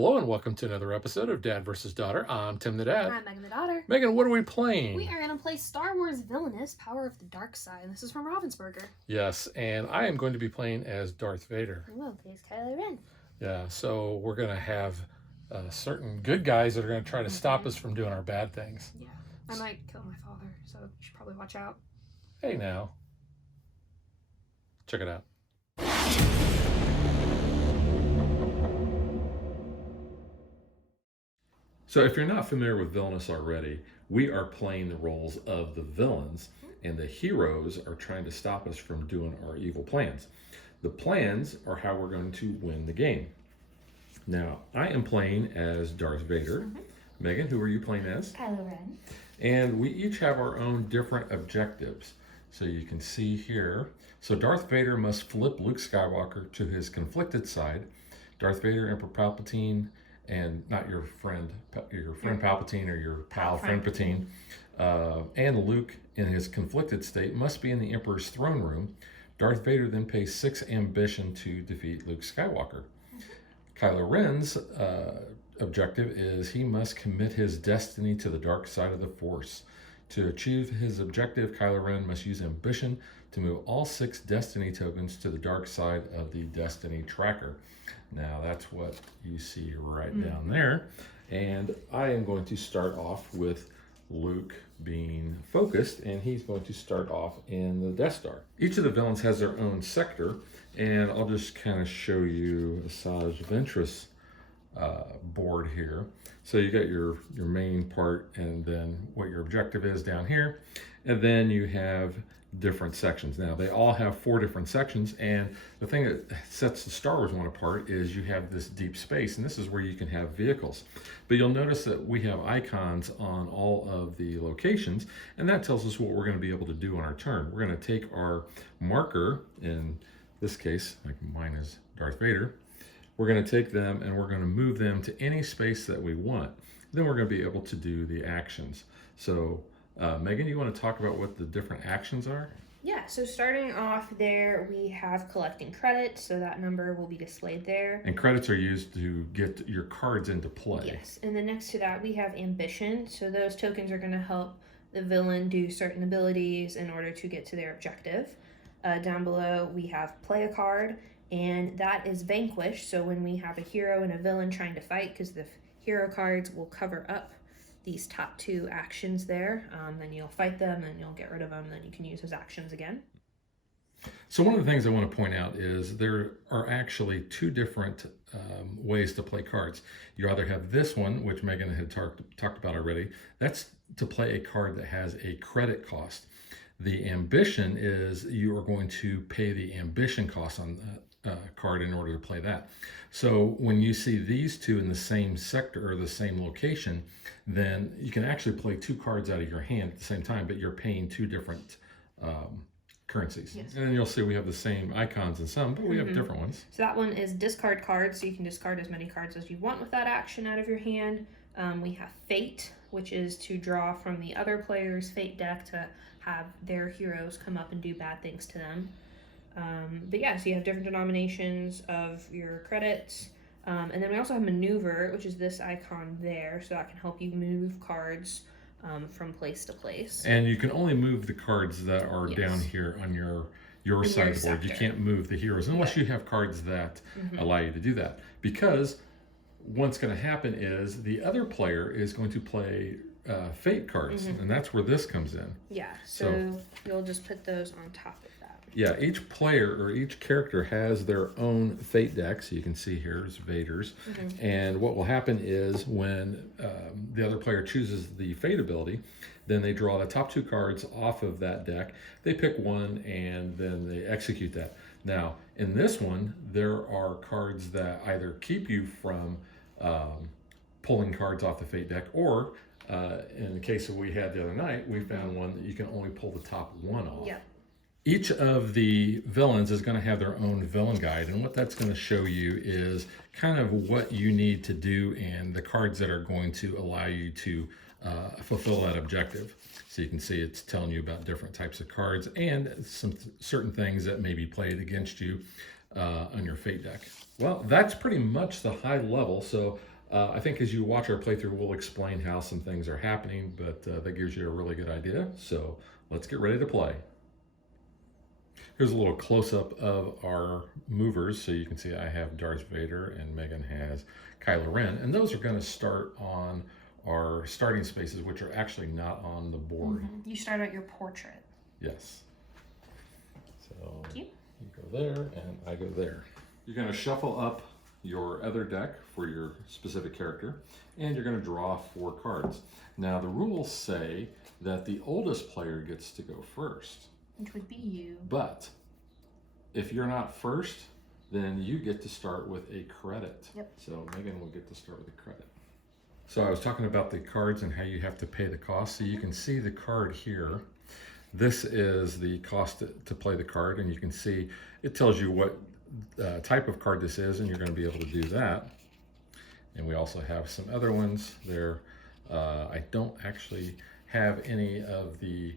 Hello and welcome to another episode of Dad vs. Daughter. I'm Tim the Dad. I'm Megan the daughter. Megan, what are we playing? We are going to play Star Wars Villainous, Power of the Dark Side. And this is from Ravensburger. Yes, and I am going to be playing as Darth Vader. I will play as Kylo Ren. Yeah, so we're going to have certain good guys that are going to try to stop us from doing our bad things. Yeah, I might kill my father, so you should probably watch out. Hey now. Check it out. So if you're not familiar with Villainous already, we are playing the roles of the villains, and the heroes are trying to stop us from doing our evil plans. The plans are how we're going to win the game. Now, I am playing as Darth Vader. Megan, who are you playing as? Kylo Ren. And we each have our own different objectives. So you can see here. So Darth Vader must flip Luke Skywalker to his conflicted side. Darth Vader, Emperor Palpatine, and not your friend Palpatine or your pal friend Patine, and Luke in his conflicted state must be in the Emperor's throne room. Darth Vader then pays 6 ambition to defeat Luke Skywalker. Kylo Ren's objective is he must commit his destiny to the dark side of the Force. To achieve his objective, Kylo Ren must use ambition to move all 6 destiny tokens to the dark side of the destiny tracker. Now that's what you see right down there. And I am going to start off with Luke being focused, and he's going to start off in the Death Star. Each of the villains has their own sector, and I'll just kind of show you a Asajj Ventress board here. So you got your main part, and then what your objective is down here, and then you have different sections. Now they all have 4 different sections, and the thing that sets the Star Wars one apart is you have this deep space, and this is where you can have vehicles. But you'll notice that we have icons on all of the locations, and that tells us what we're going to be able to do on our turn. We're going to take our marker, in this case, like mine is Darth Vader. We're going to take them and we're going to move them to any space that we want. Then we're going to be able to do the actions. So Megan, you want to talk about what the different actions are? Yeah, so starting off there, we have collecting credits, so that number will be displayed there. And credits are used to get your cards into play. Yes, and then next to that, we have ambition. So those tokens are going to help the villain do certain abilities in order to get to their objective. Down below, we have play a card, and that is vanquish. So when we have a hero and a villain trying to fight, because the hero cards will cover up these top 2 actions there, then you'll fight them and you'll get rid of them, and then you can use those actions again. So one of the things I want to point out is there are actually 2 different ways to play cards. You either have this one, which Megan had talked about already. That's to play a card that has a credit cost. The ambition is you are going to pay the ambition cost on that card in order to play that. So when you see these 2 in the same sector or the same location, then you can actually play 2 cards out of your hand at the same time, but you're paying 2 different currencies. Yes. And then you'll see we have the same icons in some, but we have different ones. So that one is discard cards, so you can discard as many cards as you want with that action out of your hand. We have fate, which is to draw from the other player's fate deck to have their heroes come up and do bad things to them. But yeah, so you have different denominations of your credits. And then we also have maneuver, which is this icon there, so that can help you move cards from place to place. And you can only move the cards that are down here on your side of the board. You can't move the heroes unless you have cards that allow you to do that. Because what's going to happen is the other player is going to play fate cards, and that's where this comes in. Yeah, so you'll just put those on top of that. Yeah, each player or each character has their own fate deck. So you can see here is Vader's. And what will happen is when the other player chooses the fate ability, then they draw the top 2 cards off of that deck. They pick one and then they execute that. Now, in this one, there are cards that either keep you from pulling cards off the fate deck, or in the case that we had the other night, we found one that you can only pull the top 1 off. Yeah. Each of the villains is going to have their own villain guide, and what that's going to show you is kind of what you need to do and the cards that are going to allow you to fulfill that objective. So you can see it's telling you about different types of cards and some certain things that may be played against you on your fate deck. Well, that's pretty much the high level. So I think as you watch our playthrough, we'll explain how some things are happening, but that gives you a really good idea. So let's get ready to play. Here's a little close-up of our movers. So you can see I have Darth Vader and Megan has Kylo Ren. And those are going to start on our starting spaces, which are actually not on the board. You start out your portrait. Yes. So Thank you. you go there and I go there. You're going to shuffle up your other deck for your specific character, and you're going to draw 4 cards. Now the rules say that the oldest player gets to go first. Which would be you. But if you're not first, then you get to start with a credit. Yep. So Megan will get to start with a credit. So I was talking about the cards and how you have to pay the cost. So you can see the card here. This is the cost to play the card, and you can see it tells you what type of card this is, and you're going to be able to do that. And we also have some other ones there. I don't actually have any of the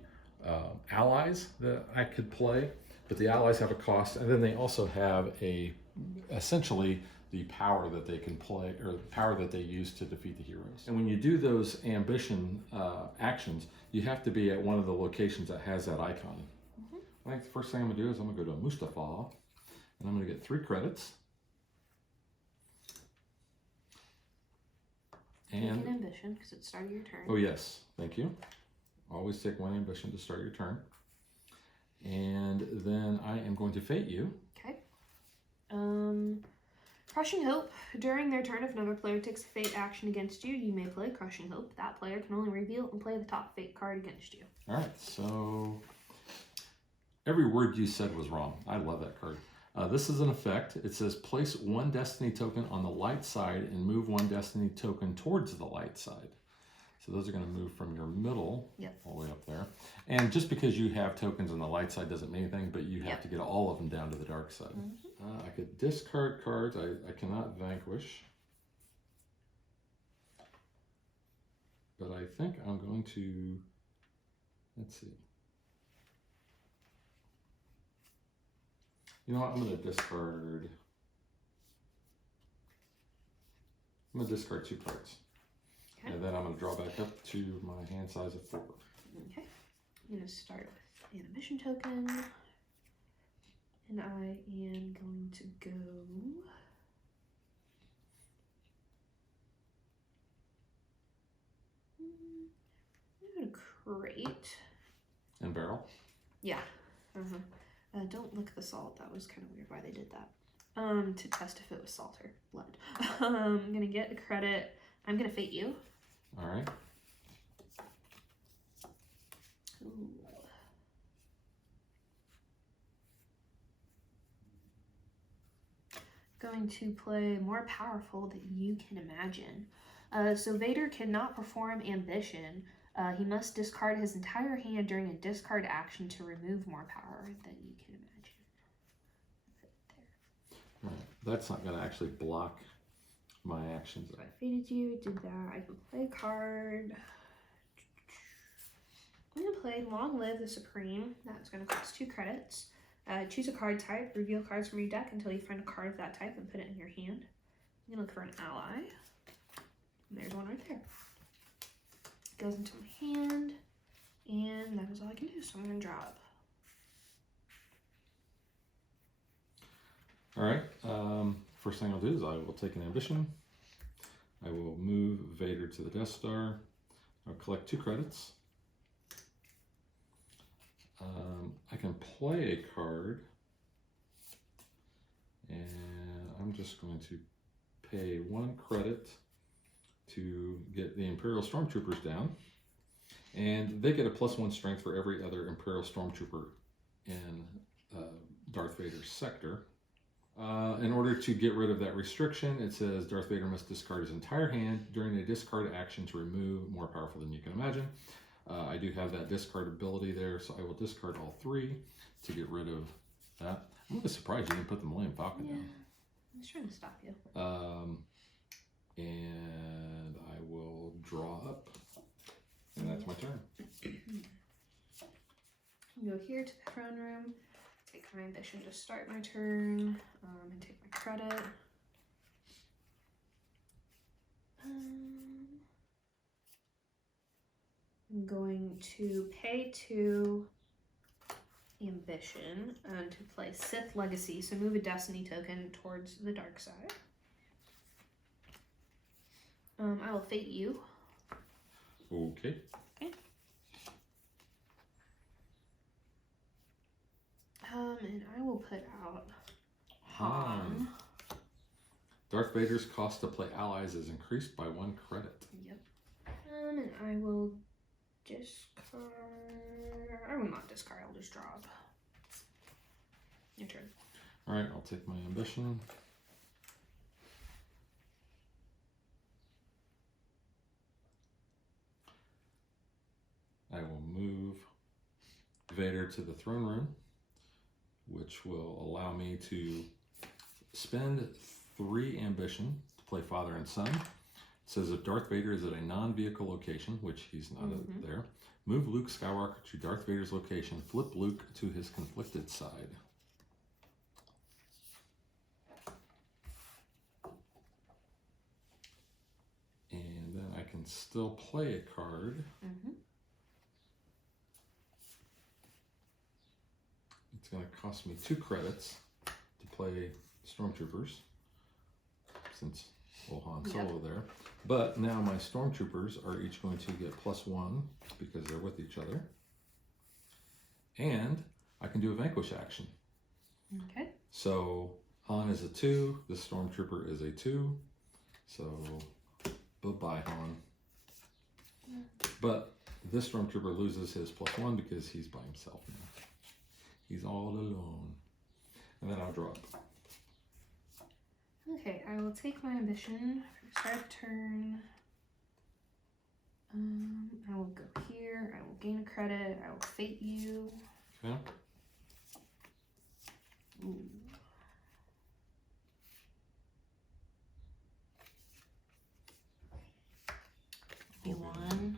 allies that I could play, but the allies have a cost, and then they also have essentially the power that they can play, or the power that they use to defeat the heroes. And when you do those ambition actions, you have to be at one of the locations that has that icon. I think the first thing I'm gonna do is I'm gonna go to Mustafa, and I'm gonna get 3 credits. And an ambition, because it's starting your turn. Oh yes, thank you. Always take 1 ambition to start your turn. And then I am going to fate you. Okay. Crushing Hope. During their turn, if another player takes a fate action against you, you may play Crushing Hope. That player can only reveal and play the top fate card against you. All right, so every word you said was wrong. I love that card. This is an effect. It says place 1 destiny token on the light side and move 1 destiny token towards the light side. So those are going to move from your middle all the way up there. And just because you have tokens on the light side doesn't mean anything, but you have to get all of them down to the dark side. I could discard cards. I cannot vanquish. But I think I'm going to, let's see. You know what, I'm going to discard. I'm going to discard 2 cards. Okay. And then I'm going to draw back up to my hand size of 4. Okay. I'm going to start with an ambition token. And I am going to go... I'm going to crate. And barrel? Yeah. Don't lick the salt. That was kind of weird why they did that. To test if it was salt or blood. I'm going to get a credit. I'm going to fate you. All right. Ooh. Going to play More Powerful Than You Can Imagine. So Vader cannot perform ambition. He must discard his entire hand during a discard action to remove more power than you can imagine. Put it there. Right. That's not going to actually block my actions. So I fated you, did that. I can play a card. I'm going to play Long Live the Supreme. That's going to cost 2 credits. Choose a card type. Reveal cards from your deck until you find a card of that type and put it in your hand. I'm going to look for an ally. And there's one right there. It goes into my hand. And that is all I can do. So I'm going to draw up. All right. First thing I'll do is I will take an ambition. I will move Vader to the Death Star. I'll collect 2 credits. I can play a card, and I'm just going to pay 1 credit to get the Imperial Stormtroopers down, and they get a +1 strength for every other Imperial Stormtrooper in Darth Vader's sector. In order to get rid of that restriction, it says Darth Vader must discard his entire hand during a discard action to remove More Powerful Than You Can Imagine. I do have that discard ability there, so I will discard all 3 to get rid of that. I'm really surprised you didn't put the Millennium Falcon down. I was trying to stop you. And I will draw up, and that's my turn. Go here to the throne room, take my ambition to start my turn, and take my credit. I'm going to pay 2 ambition to play Sith Legacy, so move a Destiny token towards the dark side. I will fate you. Okay. Okay. And I will put out Han. Darth Vader's cost to play allies is increased by 1 credit. Yep. And I will discard. I will not discard. I'll just drop. Your turn. All right, I'll take my ambition. I will move Vader to the throne room, which will allow me to spend 3 ambition to play father and son. It says if Darth Vader is at a non-vehicle location, which he's not there, move Luke Skywalker to Darth Vader's location, flip Luke to his conflicted side. And then I can still play a card. It's going to cost me 2 credits to play Stormtroopers, since Han Solo there. But now my Stormtroopers are each going to get +1 because they're with each other. And I can do a Vanquish action. Okay. So Han is a 2, the Stormtrooper is a 2. So bye-bye, Han. But this Stormtrooper loses his +1 because he's by himself now. He's all alone. And then I'll drop. Okay, I will take my ambition for the start of turn. I will go here. I will gain a credit. I will fate you. Okay. Ooh. Obi-Wan.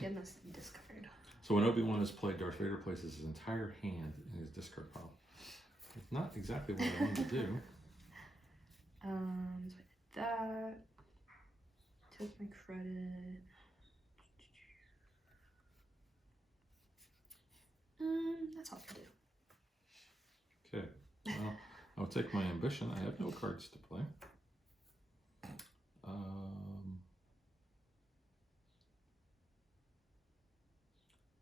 Goodness, discard. So when Obi-Wan is played, Darth Vader places his entire hand in his discard pile. It's not exactly what I wanted to do. So I did that. Took my credit. That's all I can do. Okay. Well, I'll take my ambition. I have no cards to play.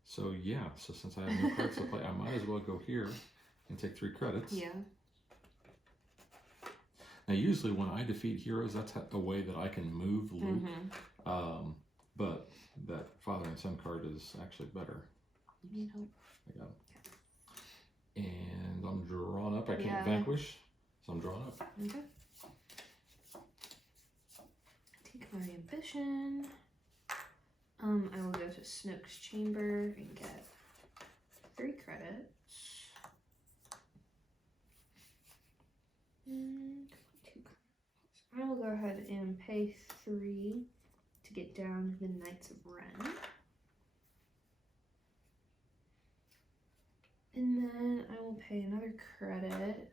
So yeah, so since I have no cards to play, I might as well go here and take 3 credits. Yeah. Now usually when I defeat heroes, that's a way that I can move Luke. But that father and son card is actually better. You need help. I got it. And I'm drawn up. I can't vanquish, so I'm drawn up. Okay. Take my ambition. I will go to Snoke's chamber and get 3 credits. 2 credits. I will go ahead and pay 3 to get down the Knights of Ren. And then I will pay another credit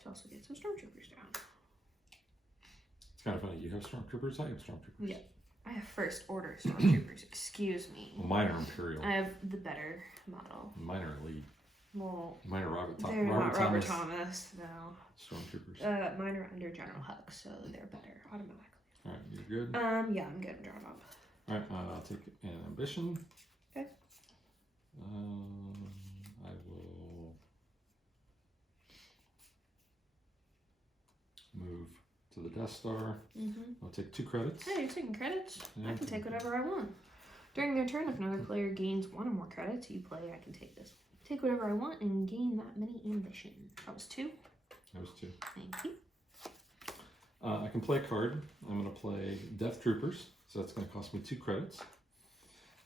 to also get some Stormtroopers down. It's kind of funny. You have Stormtroopers, I have Stormtroopers. Yeah. I have First Order Stormtroopers, excuse me. Well, mine are Imperial. I have the better model. Mine are Elite. Well, mine are Robert Thomas. They're not Robert Thomas, no. Stormtroopers. Mine are under General Hux, so they're better automatically. Alright, you're good? Yeah, I'm good. I'm drawn up. Alright, I'll take an ambition. Okay. I will move to the Death Star. I'll take 2 credits. Hey, you're taking credits? Yeah. I can take whatever I want. During their turn, if another player gains 1 or more credits you play, I can take this. Take whatever I want and gain that many ambition. That was 2. That was 2. Thank you. I can play a card. I'm going to play Death Troopers, so that's going to cost me 2 credits.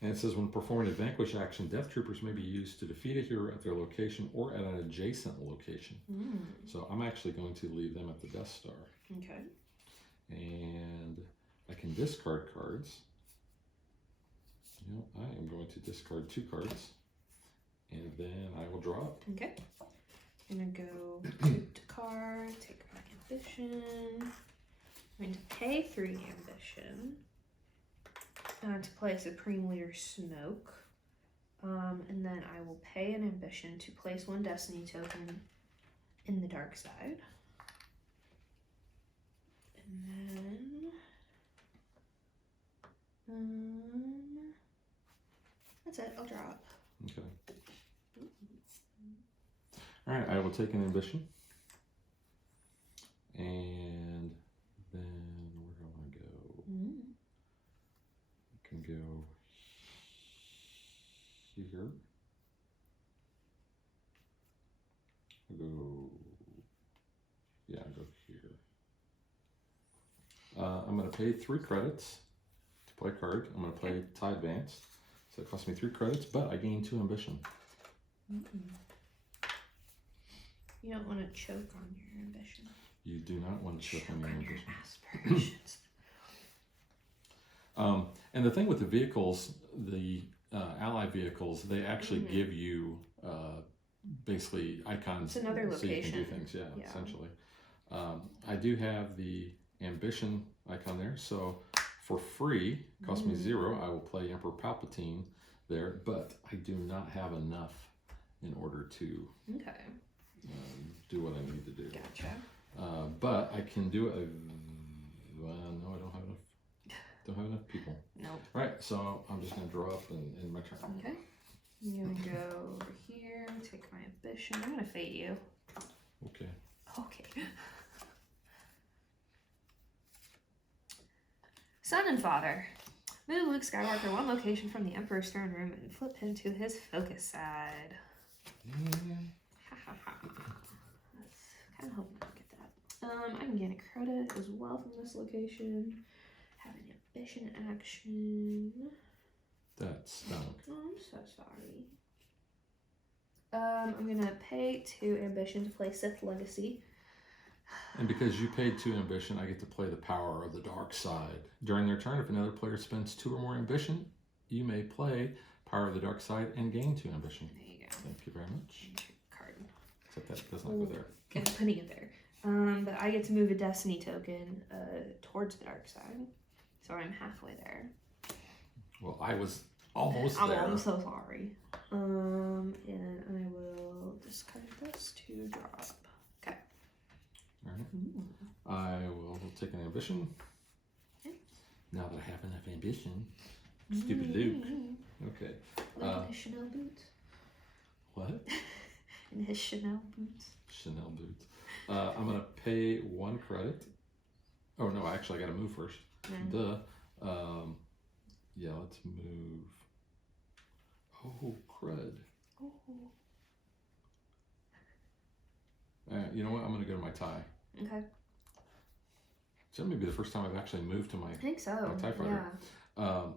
And it says when performing a Vanquish action, Death Troopers may be used to defeat a hero at their location or at an adjacent location. So I'm actually going to leave them at the Death Star. Okay. And I can discard cards. I am going to discard 2 cards. And then I will draw up. Okay. I'm going to go to card, take my ambition. going to pay 3 ambition to play Supreme Leader Smoke. And then I will pay an ambition to place 1 destiny token in the dark side. And then that's it. I'll drop. Okay. All right, I will take an ambition. And then where do I want to go? I can go here. I'll go here. I'm going to pay 3 credits to play a card. I'm going to play Tie Advance. So it costs me 3 credits, but I gain 2 ambition. You don't want to choke on your ambition. You do not want to choke on your ambition. Aspirations. And the thing with the vehicles, the ally vehicles, they actually give you basically icons. It's another so you can do location. things, yeah. Essentially. I do have the ambition icon there, so for free, cost me 0, I will play Emperor Palpatine there, but I do not have enough in order to do what I need to do. Gotcha. But I can do it. No, I don't have enough. Don't have enough people. Nope. All right, so I'm just gonna draw up and my turn. Okay. I'm gonna go over here, take my ambition. I'm gonna fate you. Okay. Okay. Son and father. Move Luke Skywalker 1 location from the Emperor's throne room and flip him to his focus side. Yeah. I was kind of hoping I'd get that. I can gain a credit as well from this location. Have an ambition action. That stunk. Oh, I'm so sorry. I'm gonna pay 2 ambition to play Sith Legacy. And because you paid 2 ambition, I get to play the power of the dark side. During their turn, if another player spends 2 or more ambition, you may play Power of the Dark Side and gain 2 ambition. There you go. Thank you very much. Card. Except that does not go there. Okay, I'm putting it there. But I get to move a destiny token towards the dark side. So I'm halfway there. Well, I was almost there. I'm so sorry. And I will discard this to drop. Okay. All right. I will take an ambition. Okay. Now that I have enough ambition. Stupid Luke. Okay. Like in his Chanel boots. What? In his Chanel boots. Chanel boots. I'm going to pay 1 credit. Oh, no, actually, I got to move first. Duh. Yeah, let's move. Oh, crud. Oh. You know what? I'm going to go to my tie. Okay. So that may be the first time I've actually moved to my I think so. TIE fighter. Yeah.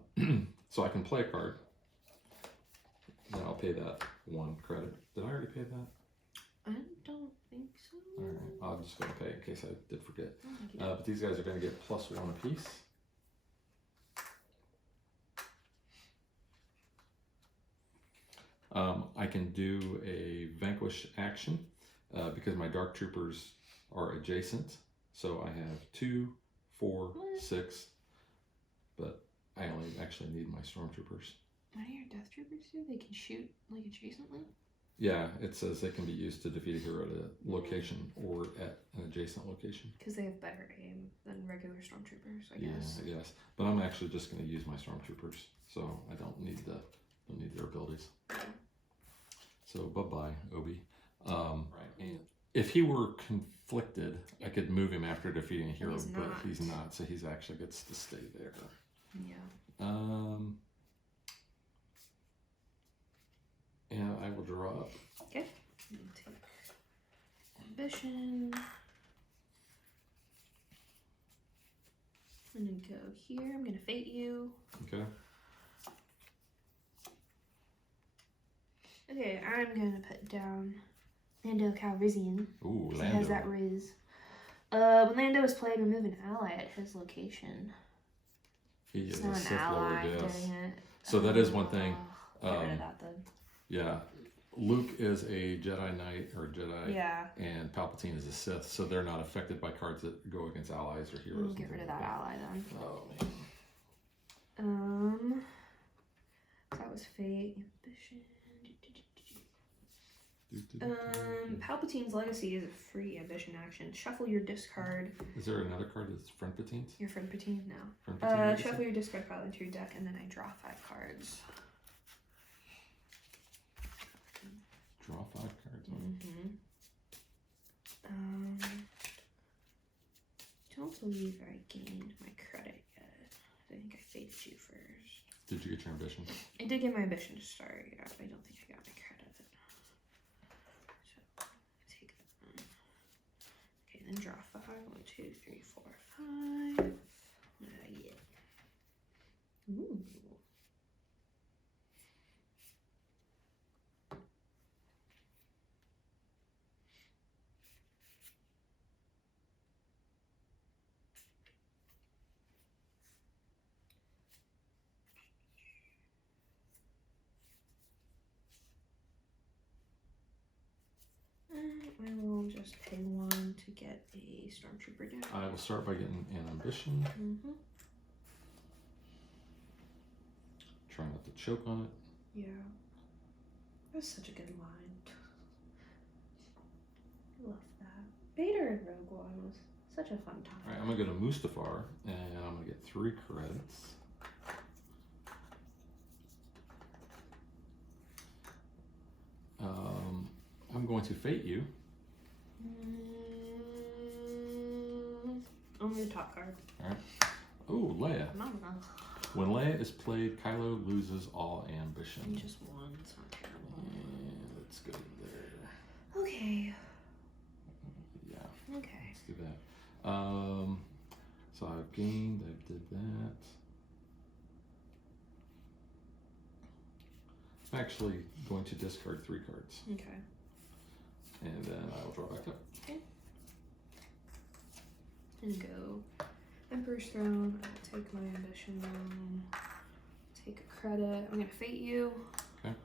So I can play a card. Then I'll pay that 1 credit. Did I already pay that? I don't think so. All right. I'll just go and pay in case I did forget. Oh, thank you. But these guys are going to get +1 apiece. I can do a vanquish action because my dark troopers are adjacent. So I have 2, 4, 6, but I only actually need my stormtroopers. What do your death troopers do? They can shoot like adjacently? Yeah, it says they can be used to defeat a hero at a location or at an adjacent location. Because they have better aim than regular stormtroopers, I guess. Yeah, yes. But I'm actually just going to use my stormtroopers, so I don't need their abilities. So bye-bye, Obi. Right. And if he were conflicted, I could move him after defeating a hero, but he's not, so he's actually gets to stay there. Yeah. And I will draw up. Okay. I'm gonna take ambition. I'm gonna go here. I'm gonna fate you. Okay. Okay, I'm gonna put down Lando Calrissian. Ooh, He Lando. has that riz. When Lando is played, remove an ally at his location. He is It's not a an Sith ally, Lord, yes. dang it. So that is one thing. Get rid of that then. Yeah, Luke is a Jedi Knight or Jedi, Yeah. and Palpatine is a Sith, so they're not affected by cards that go against allies or heroes. Get rid of that ally then. Oh man. That was Fate, Ambition. Palpatine's Legacy is a free ambition action. Shuffle your discard. Is there another card that's Friend Patine's? Your Friend Patine? No. Friend Patine Legacy? Shuffle your discard pile into your deck, and then I draw 5 cards. Draw 5 cards. Don't believe I gained my credit yet. I think I faded you first. Did you get your ambition? I did get my ambition to start, yeah, but I don't think I got my credit. So, take that one. Okay, then draw 5. 1, 2, 3, 4, 5. What did I get? Ooh. I will just pay 1 to get a Stormtrooper down. I will start by getting an ambition. Try not to choke on it. Yeah. That's such a good line. I love that. Vader and Rogue One was such a fun time. Alright, I'm going to go to Mustafar, and I'm going to get 3 credits. I'm going to fate you. Only the top card. Alright. Oh, Leia. Mama. When Leia is played, Kylo loses all ambition. Just 1, it's not terrible. And let's go there. Okay. Yeah. Okay. Let's do that. So I've gained, I did that. I'm actually going to discard 3 cards. Okay. And then I will draw back up. Okay. And go Emperor's Throne. I'll take my ambition down. Take a credit. I'm gonna fate you. Okay.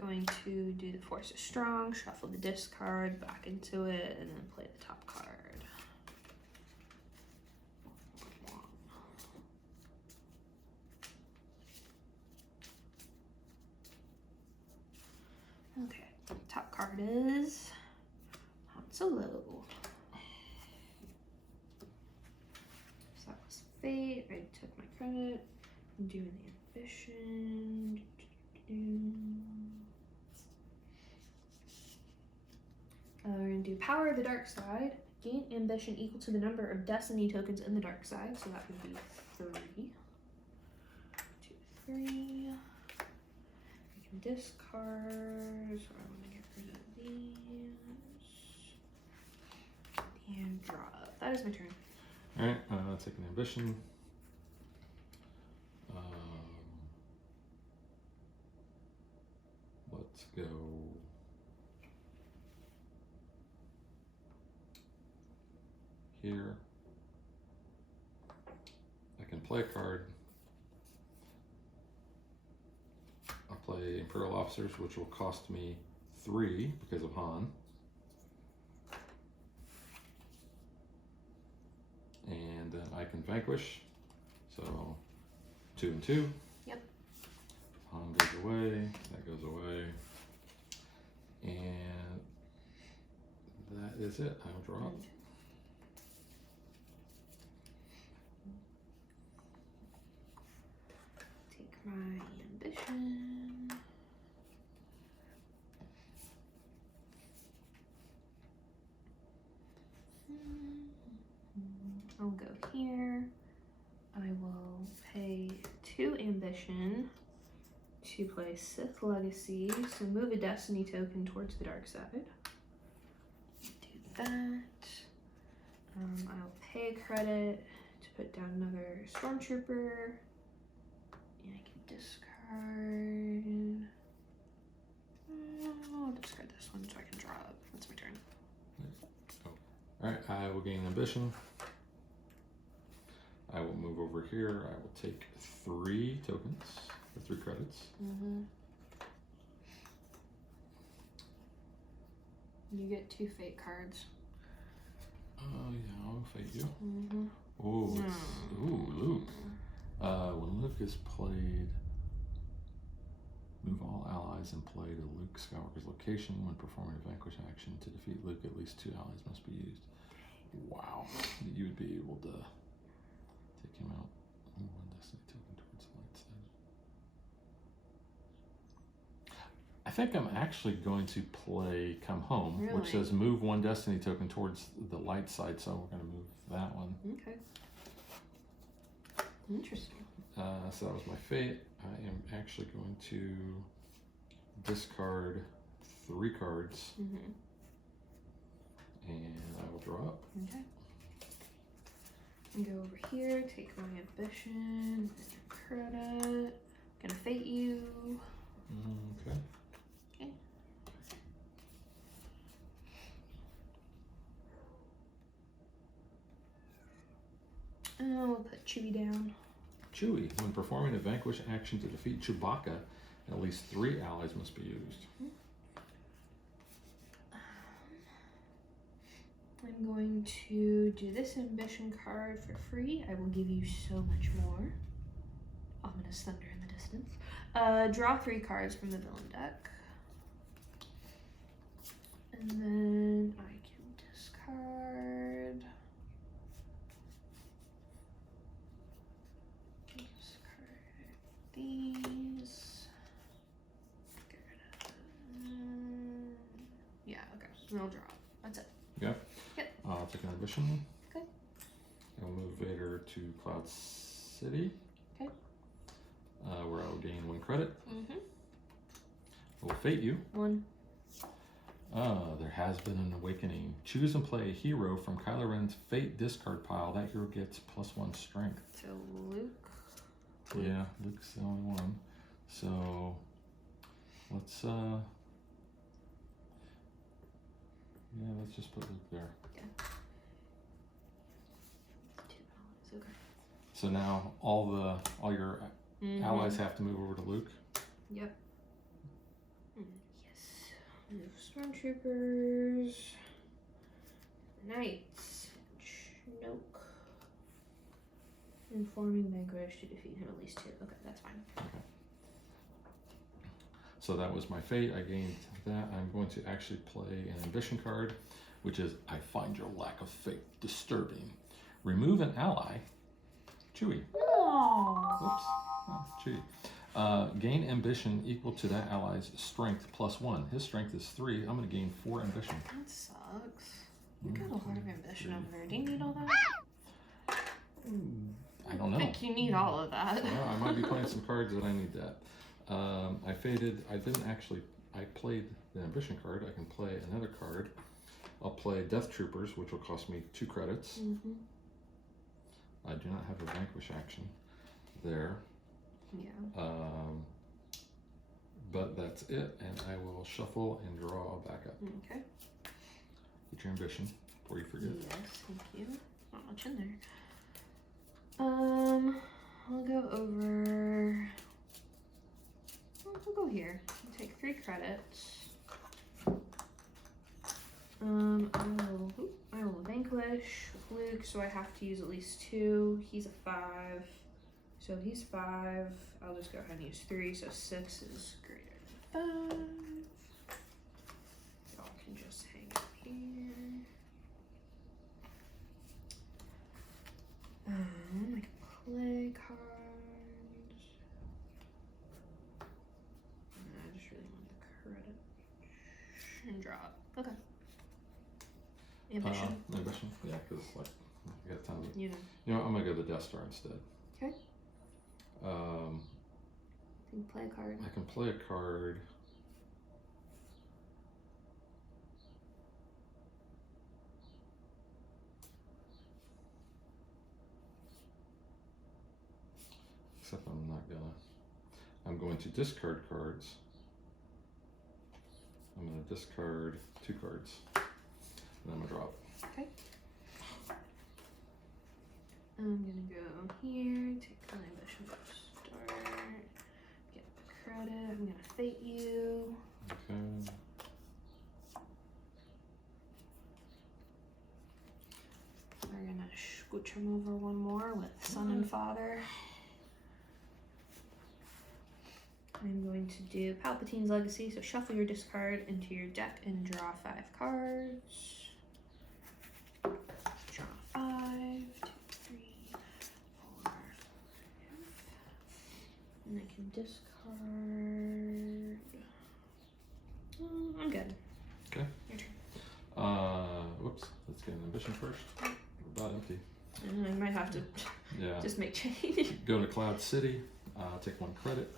Going to do the Force is Strong, shuffle the discard back into it, and then play the top card. Okay, top card is Han Solo. So that was Fate. I took my credit. I'm doing the ambition. We're going to do Power of the Dark Side. Gain ambition equal to the number of destiny tokens in the dark side. So that would be 3. 2, 3. I can discard. So I want to get rid of these. And draw up. That is my turn. Alright, take an ambition. Let's go. Here. I can play a card. I'll play Imperial Officers, which will cost me 3 because of Han. And then I can vanquish. So 2 and 2. Yep. Han goes away. That goes away. And that is it. I will draw. Take my ambition. I'll go here. I will pay 2 ambition to play Sith Legacy. So move a destiny token towards the dark side. Do that. I'll pay credit to put down another Stormtrooper. And I can discard. I'll discard this one so I can draw up. That's my turn. Alright, I will gain ambition. I will move over here. I will take 3 tokens, or 3 credits. You get 2 fate cards. Oh yeah, I'll fate you. Oh, ooh, Luke. When Luke is played, move all allies in play to Luke Skywalker's location. When performing a vanquish action to defeat Luke, at least 2 allies must be used. Wow, you would be able to take him out. Move 1 destiny token towards the light side. I think I'm actually going to play Come Home, which says move 1 destiny token towards the light side, so we're going to move that one. Okay. Interesting. So that was my fate. I am actually going to discard 3 cards, and I will draw up. Okay. And go over here, take my ambition, and credit. Gonna fate you. Okay. Okay. And I'll put Chewie down. Chewie. When performing a vanquish action to defeat Chewbacca, at least 3 allies must be used. I'm going to do this ambition card for free. I will give you so much more. Ominous thunder in the distance. Draw 3 cards from the villain deck. And then I can discard. These. Get rid of. Yeah, okay. And I'll draw. That's it. Yeah. Yep. I'll take an ambition. Okay. I'll move Vader to Cloud City. Okay. Where I will gain 1 credit. I will fate you. 1. There has been an awakening. Choose and play a hero from Kylo Ren's fate discard pile. That hero gets +1 strength. So Luke. Yeah, Luke's the only one. So let's let's just put Luke there. Yeah. 2 allies. Okay. So now all your allies have to move over to Luke. Yep. Yes. Move stormtroopers. Knights. Chinook. Informing vanquish to defeat him at least 2. Okay, that's fine. Okay. So that was my fate. I gained that. I'm going to actually play an ambition card, which is I find your lack of faith disturbing. Remove an ally. Chewie. Oh. Whoops. Oh, Chewie. Gain ambition equal to that ally's strength +1. His strength is 3. I'm going to gain 4 ambition. That sucks. You got a lot of ambition over there. Do you need all that? I don't know. I think you need all of that. Well, I might be playing some cards that I need that. I faded. I didn't actually. I played the ambition card. I can play another card. I'll play Death Troopers, which will cost me 2 credits. I do not have a vanquish action there. Yeah. But that's it, and I will shuffle and draw back up. Okay. Get your ambition before you forget. Yes, thank you. Not much in there. I'll go over. We'll go here. I'll take 3 credits. I will vanquish Luke, so I have to use at least 2. He's a 5. So he's 5. I'll just go ahead and use 3, so 6 is greater than 5. Y'all can just hang out here. I can play cards. I just really want the credit. And draw it. Okay. Ambition. Ambition, yeah, because like I got tons of. You know. You know, I'm gonna go to the Death Star instead. Okay. You can play a card. I can play a card. Except I'm not gonna. I'm going to discard cards. I'm gonna discard 2 cards. And I'm gonna drop. Okay. I'm gonna go here, take my ambition to start, get the credit. I'm gonna fate you. Okay. We're gonna scooch him over one more with son and father. I'm going to do Palpatine's Legacy, so shuffle your discard into your deck and draw 5 cards. Draw 5, 2, 3, 4, 5. And I can discard. I'm good. Okay. Your turn. Whoops. Let's get an ambition first. We're about empty. I might have to Yeah. just make change. Go to Cloud City. Take 1 credit.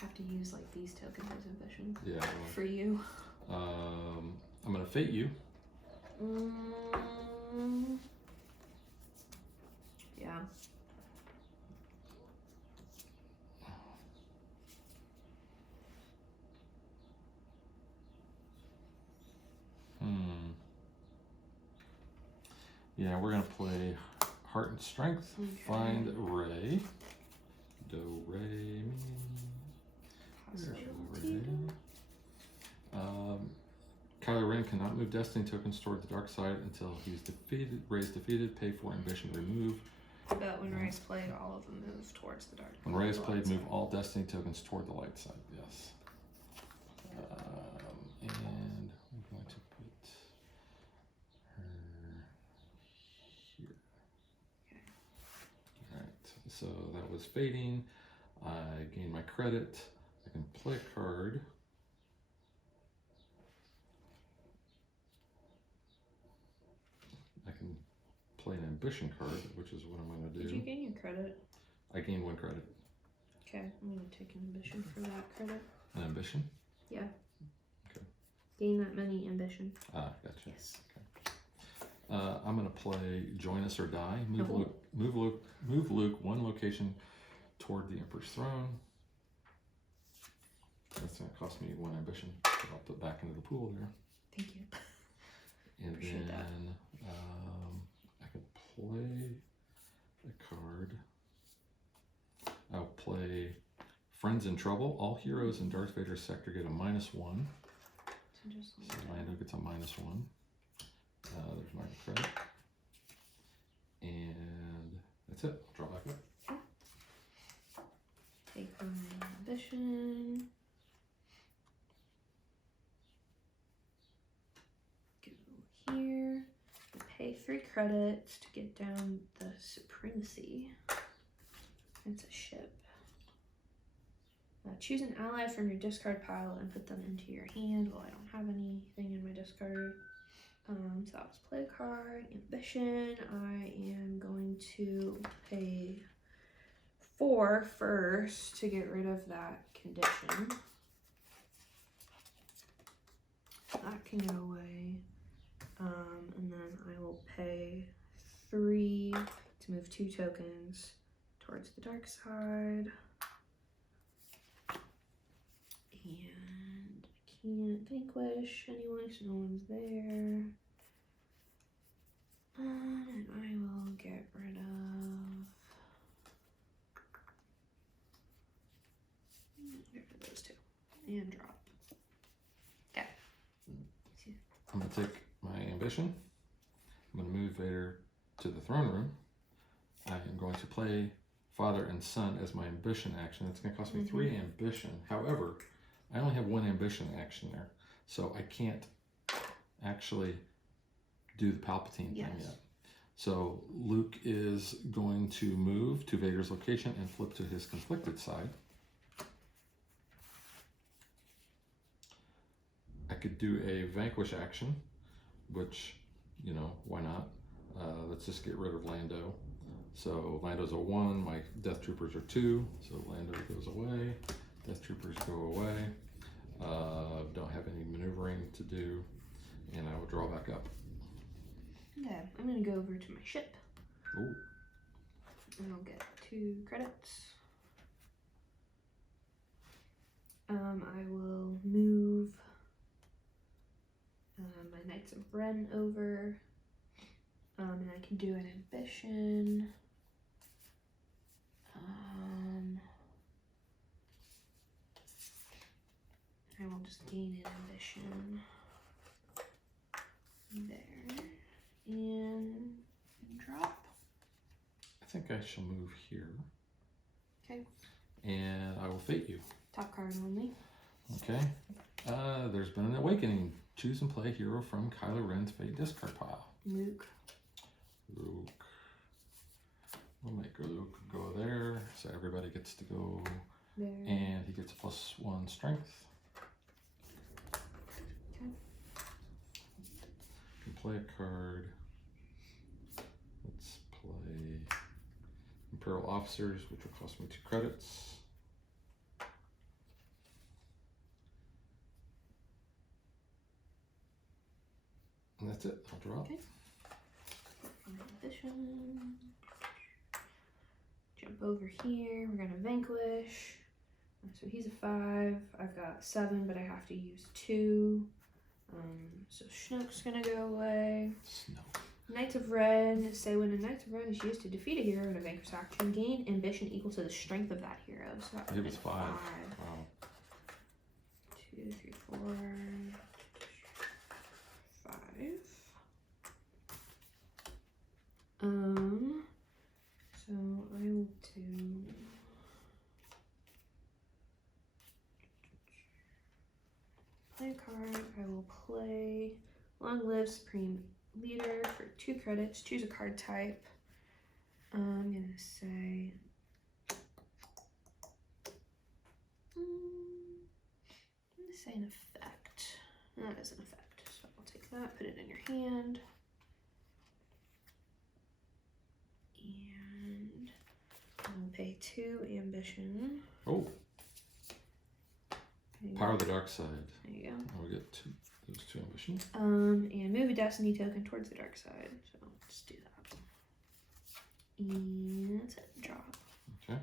Have to use like these tokens as ambitions Yeah. Well, for you. I'm gonna fate you. Yeah. Yeah, we're gonna play Heart and Strength. Okay. Find Ray. Do Ray me. There's Possibility. Ray. Kylo Ren cannot move Destiny tokens toward the dark side until he's defeated. Ray's defeated. Pay for ambition remove. But when Ray's played, all of them move towards the dark. When Ray is the played, light move side. all Destiny tokens toward the light side. Yes. And we're going to put her here. Alright, so that was fading. I gain my credit. I can play a card. I can play an ambition card, which is what I'm going to do. Did you gain your credit? I gain 1 credit. Okay, I'm gonna take an ambition for that credit. An ambition? Yeah. Okay. Gain that many ambition. Ah, gotcha. Yes. I'm gonna play Join Us or Die. Oh. Move Luke 1 location toward the Emperor's throne. That's gonna cost me 1 ambition that I'll put back into the pool there. Thank you. And Appreciate that. then I can play a card. I'll play Friends in Trouble. All heroes in Darth Vader's sector get a -1. So just So Lando gets a -1. There's my credit. And that's it. I'll draw back up. take my ambition. Go here. Pay 3 credits to get down the Supremacy. It's a ship. Choose an ally from your discard pile and put them into your hand. Well, I don't have anything in my discard. So that was play a card. Ambition. I am going to pay 4 first to get rid of that condition. That can go away. And then I will pay 3 to move 2 tokens towards the dark side. And I can't vanquish anyone because no one's there. And I will get rid of those 2 and drop. Okay. I'm gonna take my ambition. I'm gonna move Vader to the throne room. I am going to play Father and Son as my ambition action. It's gonna cost me 3 ambition. However, I only have 1 ambition action there, so I can't actually do the Palpatine thing yet. So Luke is going to move to Vader's location and flip to his conflicted side. I could do a vanquish action, which, you know, why not? Let's just get rid of Lando. So Lando's a 1, my Death Troopers are 2, so Lando goes away, Death Troopers go away. Don't have any maneuvering to do, and I will draw back up. Okay, I'm gonna go over to my ship. Ooh. And I'll get 2 credits. I will move my Knights of Ren over. And I can do an ambition. I will just gain an ambition there and drop. I think I shall move here. Okay. And I will fate you. Top card only. Okay. There's been an awakening. Choose and play a hero from Kylo Ren's fate discard pile. Luke. Luke. We'll make Luke go there, so everybody gets to go There. and he gets a +1 strength. Okay. Can play a card. Let's play Imperial Officers, which will cost me 2 credits. And that's it. I'll draw. Okay. Ambition. Jump over here. We're gonna vanquish. So he's a 5. I've got 7, but I have to use 2. So Schnook's gonna go away. Snoke. Knights of Ren say when a Knights of Ren is used to defeat a hero in a vanquish action, gain ambition equal to the strength of that hero. So that It would was be 5. 5. Wow. 2, 3, 4, 5. So I will do play a card. I will play Long Live Supreme Leader for 2 credits. Choose a card type. I'm gonna say an effect. That is an effect. So I'll take that, put it in your hand. And I'll pay 2 ambition. Oh, Power of the Dark Side. There you go. I'll get those 2 ambition. And move a destiny token towards the dark side. So let's do that. And that's it. Drop. Okay.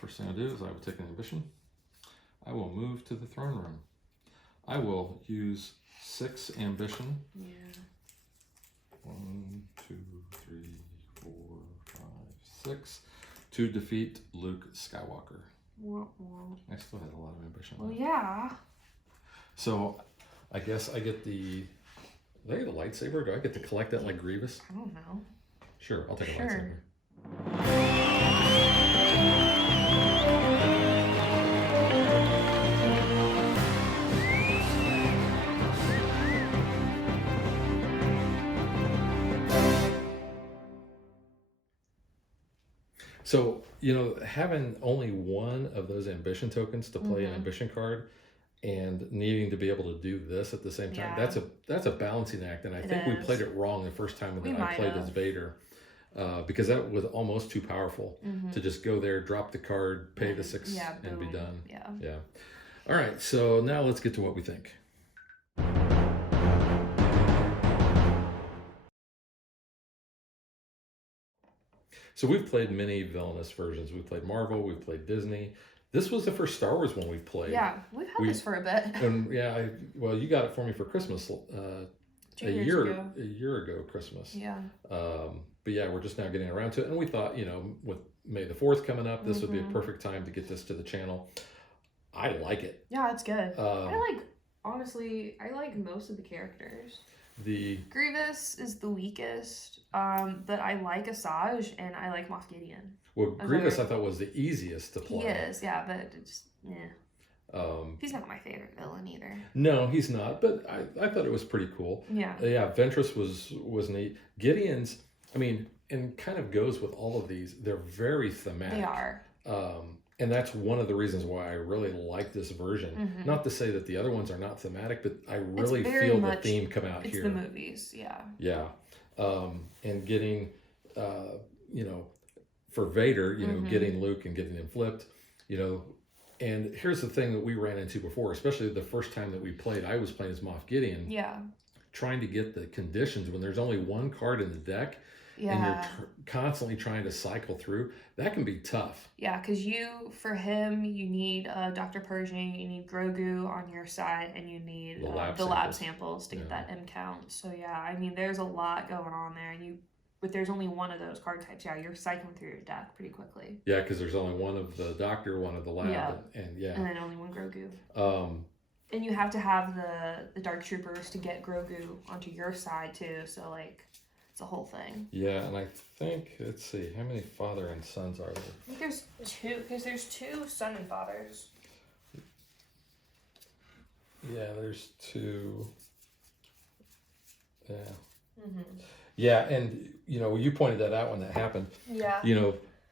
First thing I'll do is I will take an ambition. I will move to the throne room. I will use 6 ambition. Yeah. 1, 2, 3, 4, 5, 6 to defeat Luke Skywalker. Wah, wah. I still had a lot of ambition. Well, left. yeah. So I guess I get the. Do I get a lightsaber? Do I get to collect that like Grievous? I don't know. Sure, I'll take a Sure. lightsaber. So, you know, having only one of those ambition tokens to play an ambition card and needing to be able to do this at the same time, Yeah. that's a balancing act. And I think we is. played it wrong the first time We that I might played have. as Vader. Because that was almost too powerful to just go there, drop the card, pay the 6, Yeah, and be boom. done. Yeah. Yeah. All right, so now let's get to what we think. So we've played many Villainous versions. We've played Marvel, we've played Disney. This was the first Star Wars one we've played. Yeah, we've had this for a bit. And yeah, well, you got it for me for Christmas 2 a years year ago. a year ago Christmas. Yeah. But yeah, we're just now getting around to it, and we thought, you know, with May the 4th coming up, this would be a perfect time to get this to the channel. I like it. Yeah, it's good. Honestly, I like most of the characters. The Grievous is the weakest, but I like Asajj and I like Moff Gideon. Grievous I thought was the easiest to play. He is, yeah, but it's he's not my favorite villain either. No, he's not, but I thought it was pretty cool. Yeah. Yeah, Ventress was neat. Gideon's, I mean, and kind of goes with all of these. They're very thematic. They are. And that's one of the reasons why I really like this version. Not to say that the other ones are not thematic, but I really feel the theme come out here. It's the movies, yeah. Yeah. And getting, you know, for Vader, you know, getting Luke and getting him flipped, you know. And here's the thing that we ran into before, especially the first time that we played. I was playing as Moff Gideon. Yeah. Trying to get the conditions when there's only one card in the deck. and you're Yeah. constantly trying to cycle through, that can be tough. Yeah, because for him, you need Dr. Pershing, you need Grogu on your side, and you need the lab samples to get that M count. So yeah, I mean, there's a lot going on there, and but there's only one of those card types. Yeah, you're cycling through your deck pretty quickly. Yeah, because there's only one of the Doctor, one of the lab, and then only one Grogu. And you have to have the Dark Troopers to get Grogu onto your side too. So like, it's a whole thing. Yeah, and I think, let's see, how many father and sons are there? I think there's two, because there's two son and fathers. Yeah, there's two. Yeah. Mm-hmm. Yeah, and you pointed that out when that happened. Yeah.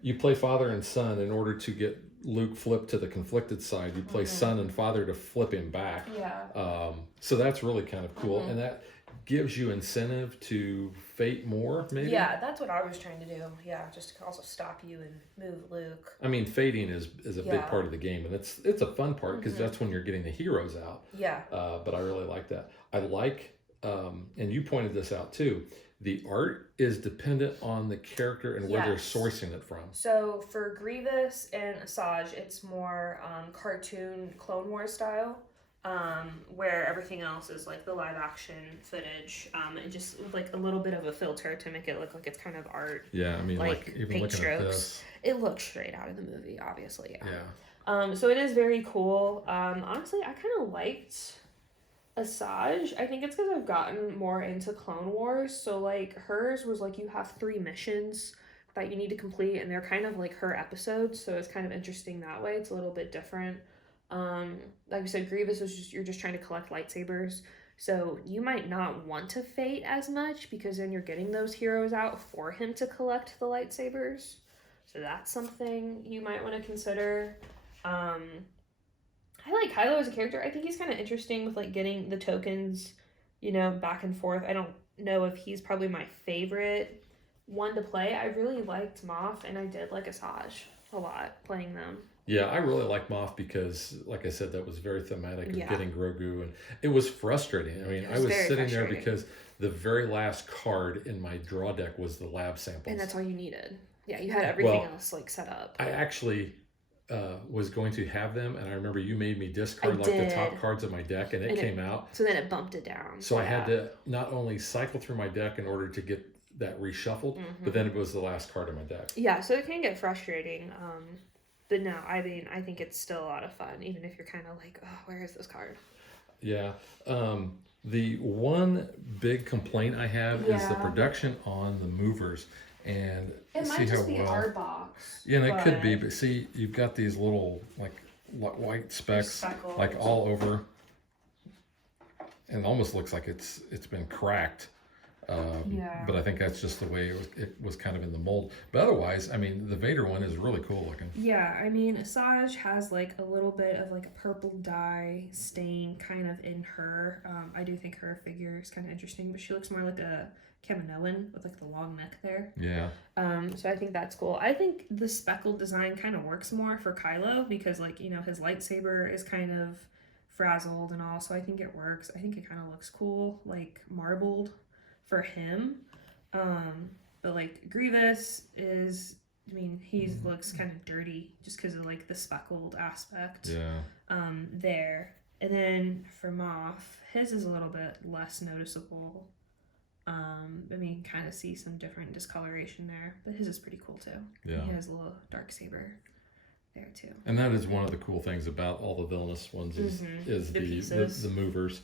You play father and son in order to get Luke flipped to the conflicted side. You play son and father to flip him back. Yeah. So that's really kind of cool, and that gives you incentive to fate more, maybe. Yeah, that's what I was trying to do. Yeah, just to also stop you and move Luke. I mean, fating is a big part of the game, and it's a fun part because that's when you're getting the heroes out. Yeah. But I really like that. I like, and you pointed this out too, the art is dependent on the character and where they're sourcing it from. So for Grievous and Asajj, it's more cartoon Clone Wars style. Where everything else is like the live action footage, and just with like a little bit of a filter to make it look like it's kind of art. Yeah, I mean, like even paint looking strokes. at this, it looks straight out of the movie, obviously. Yeah. So it is very cool. Honestly, I kind of liked Asajj. I think it's because I've gotten more into Clone Wars. So like hers was like you have 3 missions that you need to complete, and they're kind of like her episodes. So it's kind of interesting that way. It's a little bit different. Like I said, Grievous is you're just trying to collect lightsabers, so you might not want to fate as much because then you're getting those heroes out for him to collect the lightsabers. So that's something you might want to consider. I like Kylo as a character. I think he's kind of interesting with like getting the tokens, back and forth. I don't know if he's probably my favorite one to play. I really liked Moff, and I did like Asajj a lot playing them. Yeah, I really like Moff because, like I said, that was very thematic of getting Grogu, and it was frustrating. I mean, I was sitting there because the very last card in my draw deck was the lab samples. And that's all you needed. Yeah, you had everything else like set up. I actually was going to have them, and I remember you made me discard the top cards of my deck, and it came out. So then it bumped it down. So I had to not only cycle through my deck in order to get that reshuffled, but then it was the last card of my deck. Yeah, so it can get frustrating. But no, I mean, I think it's still a lot of fun, even if you're kind of like, oh, where is this card? Yeah. The one big complaint I have is the production on the movers. And it might just be our box. Yeah, and it could be, but see, you've got these little, like, white specks, like, all over. And it almost looks like it's been cracked. But I think that's just the way it was kind of in the mold. But otherwise, I mean, the Vader one is really cool looking. Yeah, I mean, Asajj has like a little bit of like a purple dye stain kind of in her. I do think her figure is kind of interesting, but she looks more like a Kaminoan with like the long neck there. Yeah. So I think that's cool. I think the speckled design kind of works more for Kylo because like, his lightsaber is kind of frazzled and all, so I think it works. I think it kind of looks cool, like marbled for him. But like Grievous is, I mean, he looks kind of dirty just because of like the speckled aspect. Yeah. There. And then for Moff, his is a little bit less noticeable. I mean, kind of see some different discoloration there, but his is pretty cool too. Yeah. He has a little dark saber there too. And that is one of the cool things about all the Villainous ones is the movers.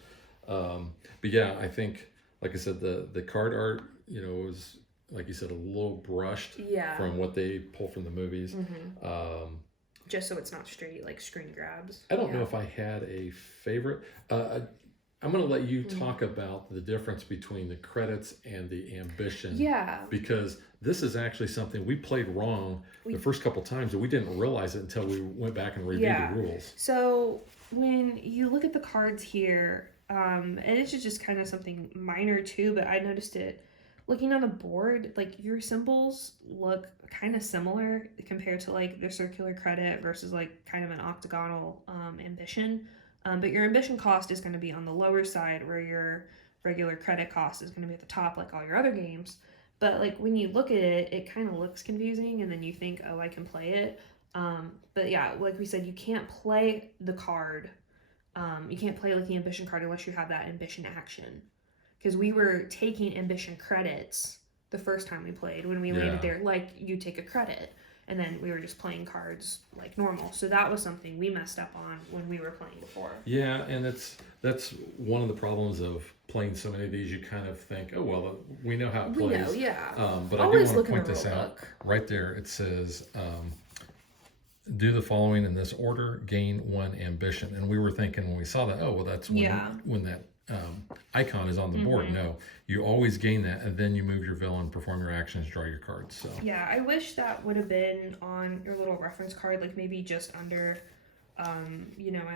But yeah, I think, like I said, the card art, was, like you said, a little brushed from what they pull from the movies. Just so it's not straight like screen grabs. I don't know if I had a favorite. I'm going to let you talk about the difference between the credits and the ambition. Yeah. Because this is actually something we played wrong the first couple times, and we didn't realize it until we went back and reviewed the rules. So when you look at the cards here, and it's just kind of something minor too, but I noticed it looking on the board, like your symbols look kind of similar compared to like the circular credit versus like kind of an octagonal ambition. But your ambition cost is going to be on the lower side where your regular credit cost is going to be at the top like all your other games. But like when you look at it, it kind of looks confusing, and then you think, oh, I can play it. But yeah, like we said, you can't play the card. You can't play like the ambition card unless you have that ambition action. Because we were taking ambition credits the first time we played. When we landed there, like you take a credit, and then we were just playing cards like normal. So that was something we messed up on when we were playing before. Yeah, and that's one of the problems of playing so many of these. You kind of think, oh well, we know how it plays. We know, yeah. But Always I do want look to in point the this rule out. book. Right there, it says, do the following in this order, gain 1 ambition. And we were thinking when we saw that, oh well, that's when that icon is on the board. No, you always gain that, and then you move your villain, perform your actions, draw your cards. So yeah, I wish that would have been on your little reference card, like maybe just under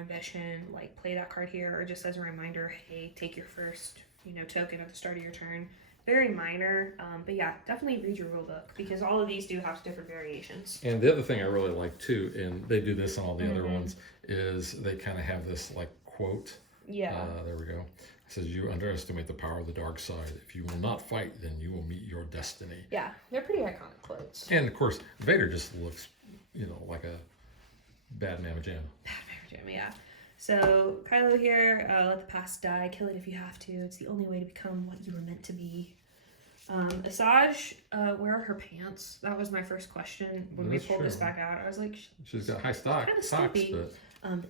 ambition, like play that card here, or just as a reminder, hey, take your first token at the start of your turn. Very minor, but yeah, definitely read your rule book, because all of these do have different variations. And the other thing I really like too, and they do this on all the other ones, is they kind of have this like quote. Yeah. There we go. It says, you underestimate the power of the dark side. If you will not fight, then you will meet your destiny. Yeah, they're pretty iconic quotes. And of course, Vader just looks, like a bad mamma jam. Bad mamma jam, yeah. So Kylo here, let the past die, kill it if you have to. It's the only way to become what you were meant to be. Asajj, where are her pants? That was my first question when we pulled this back out. I was like, she's got high socks, but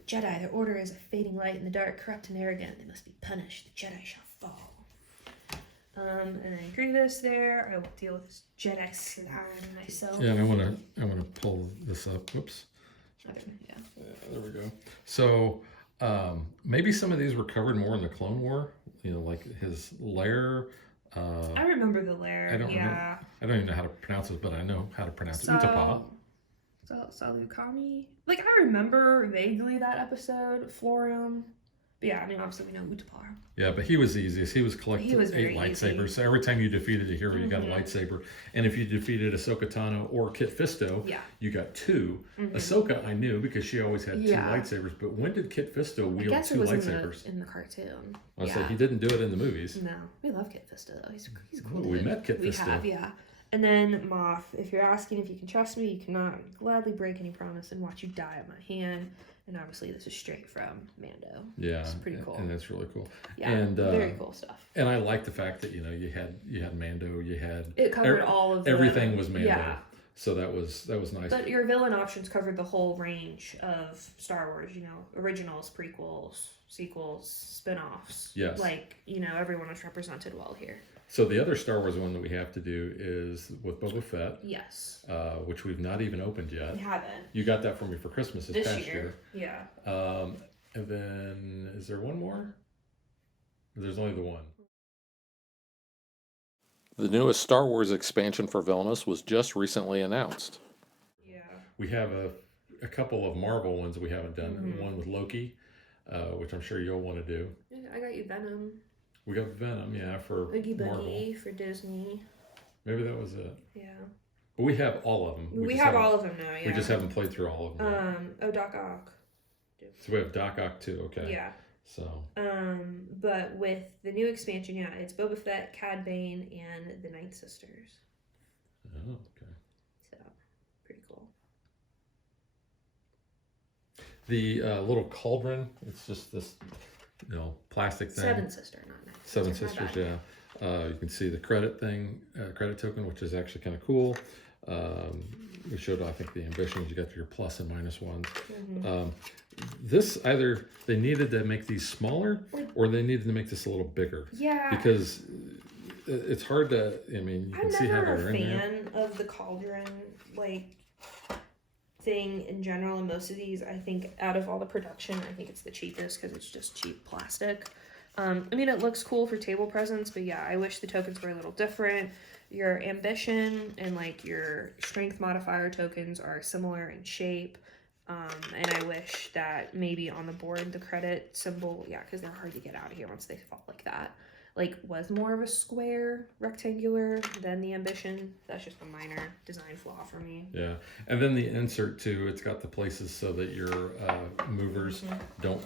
Jedi, their order is a fading light in the dark, corrupt and arrogant. They must be punished. The Jedi shall fall. And then Grievous there. I will deal with this Jedi slime myself. Yeah, and I want to pull this up. Whoops. Okay, yeah. There we go. So maybe some of these were covered more in the Clone War. Like his lair. I remember the lair. I don't even know how to pronounce it, but I know how to pronounce it. Utapau. Salukami. Like, I remember vaguely that episode, Florum. But yeah, I mean, obviously we know Utapau. Yeah, but he was the easiest. He was collecting 8 lightsabers. Easy. So every time you defeated a hero, you got a lightsaber. And if you defeated Ahsoka Tano or Kit Fisto, you got 2. Ahsoka, I knew because she always had 2 lightsabers. But when did Kit Fisto wield 2 lightsabers? In the cartoon. I was like, he didn't do it in the movies. No, we love Kit Fisto though. He's cool. We met Kit Fisto. We have, yeah. And then Moth. If you're asking if you can trust me, you cannot gladly break any promise and watch you die at my hand. And obviously, this is straight from Mando. Yeah, it's pretty cool. And that's really cool. Yeah, and very cool stuff. And I like the fact that you had Mando, it covered all of everything was Mando. Yeah. So that was nice. But your villain options covered the whole range of Star Wars. Originals, prequels, sequels, spin-offs. Yes. Like everyone was represented well here. So the other Star Wars one that we have to do is with Boba Fett. Yes. Which we've not even opened yet. We haven't. You got that for me for Christmas this past year. Yeah. And then, is there one more? There's only the one. The newest Star Wars expansion for Villainous was just recently announced. Yeah. We have a couple of Marvel ones we haven't done. One with Loki, which I'm sure you'll want to do. I got you Venom. We got Venom, for Oogie Marvel. Boogie for Disney. Maybe that was it. Yeah. But we have all of them. We have all of them now, yeah. We just haven't played through all of them. Doc Ock. So we have Doc Ock too, okay. Yeah. So. But with the new expansion, it's Boba Fett, Cad Bane, and the Ninth Sisters. Oh, okay. So, pretty cool. The little cauldron, it's just this, plastic thing. Seven Sister, not Ninth Seven Sisters, yeah. You can see the credit thing, credit token, which is actually kind of cool. We showed, I think, the ambitions. You got your plus and minus ones. This either they needed to make these smaller, or they needed to make this a little bigger. Yeah. Because it's hard to. I mean, you can see how they're in there. I'm never a fan of the cauldron thing in general. And most of these, I think, out of all the production, I think it's the cheapest because it's just cheap plastic. I mean, it looks cool for table presents, but yeah, I wish the tokens were a little different. Your ambition and your strength modifier tokens are similar in shape. And I wish that maybe on the board, the credit symbol, because they're hard to get out of here once they fall like that, was more of a square, rectangular than the ambition. That's just a minor design flaw for me. Yeah, and then the insert too, it's got the places so that your movers don't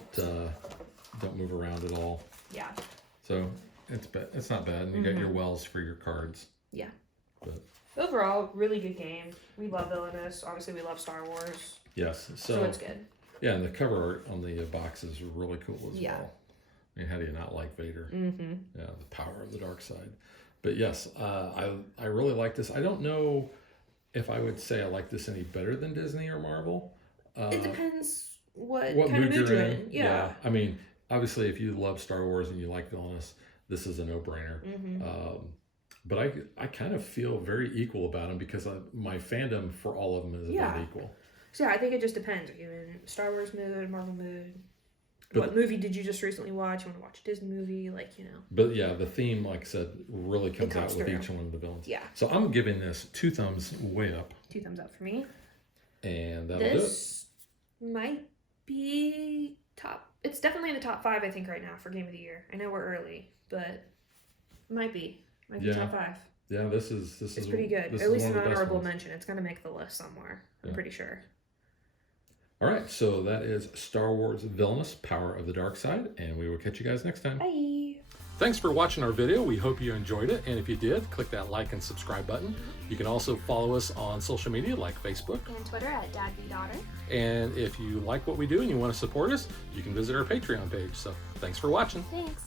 move around at all. Yeah. So it's not bad. And you got your wells for your cards. Yeah. But overall, really good game. We love Villainous. Obviously, we love Star Wars. yes, So it's good. Yeah, and the cover art on the box is really cool as Yeah. well. I mean, how do you not like Vader? Mm-hmm. Yeah, the power of the dark side. But yes, I really like this. I don't know if I would say I like this any better than Disney or Marvel. It depends what What kind of mood mood you're you're in. in. Yeah. I mean, obviously, if you love Star Wars and you like Villainous, this is a no-brainer. Mm-hmm. But I kind of feel very equal about them because my fandom for all of them is about equal. So yeah, I think it just depends. Are you in Star Wars mood, Marvel mood? But what movie did you just recently watch? You want to watch a Disney movie? Like, you know. But yeah, the theme, like I said, really comes out comes with through. each one of the villains. Yeah. So I'm giving this 2 thumbs way up. 2 thumbs up for me. And that'll do it. This might be top. It's definitely in the top 5, I think, right now for Game of the Year. I know we're early, but might be top 5. Yeah, this is pretty good. This At is least one an of the best honorable ones. mention. It's gonna make the list somewhere. I'm pretty sure. All right, so that is Star Wars Villainous, Power of the Dark Side, and we will catch you guys next time. Bye. Thanks for watching our video. We hope you enjoyed it, and if you did, click that like and subscribe button. You can also follow us on social media like Facebook. And Twitter at DadBeDaughter. And if you like what we do and you want to support us, you can visit our Patreon page. So thanks for watching. Thanks.